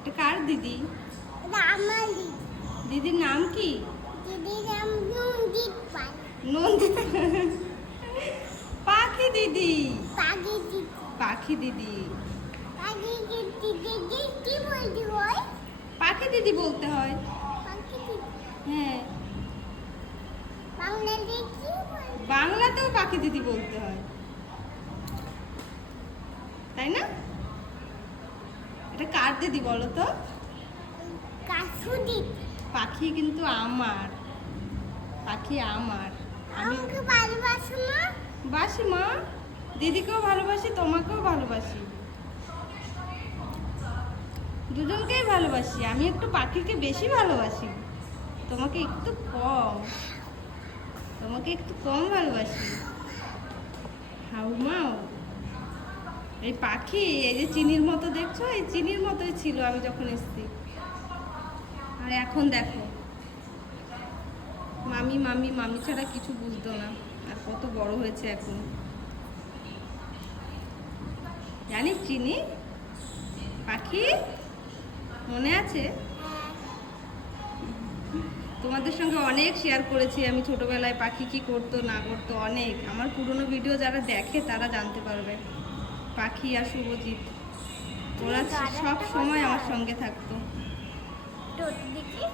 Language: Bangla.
এটা কার দিদি? এটা আমার দিদি। দিদির নাম কি? দিদির নাম নন্দিত পাল। নন্দিত পাখি দিদি। পাখি দিদি। পাখি দিদি। পাখি দিদি কি বলতে হয়? পাখি দিদি বলতে হয়। পাখি দিদি। হ্যাঁ, বাংলাতে কি বলে? বাংলাতেও পাখি দিদি বলতে হয়, তাই না? এটা কার দিদি বলো তো? কাসু দিদি। পাখি কিন্তু আমার, পাখি আমার। আমি আমাকে ভালোবাসো না? বাসি মা, দিদিকেও ভালোবাসি, তোমাকেও ভালোবাসি, দুজনকেই ভালোবাসি। আমি একটু পাখিকে বেশি ভালোবাসি, তোমাকে একটু কম, তোমাকে একটু কম ভালোবাসি। হাউমাউ। এই পাখি, এই যে চিনির মতো দেখছো, এই চিনির মতোই ছিল আমি যখন এসেছি, আর এখন দেখো মামি মামি মামি ছাড়া কিছু বুঝতো না, আর কত বড় হয়েছে এখন। জানিস চিনি, পাখি মনে আছে? তোমাদের সঙ্গে অনেক শেয়ার করেছি আমি ছোটবেলায়, পাখি কি করতো না করতো অনেক। আমার পুরনো ভিডিও যারা দেখে তারা জানতে পারবে। পাখি আর শুভজিৎ, ওরা সব সময় আমার সঙ্গে থাকতো। দেখি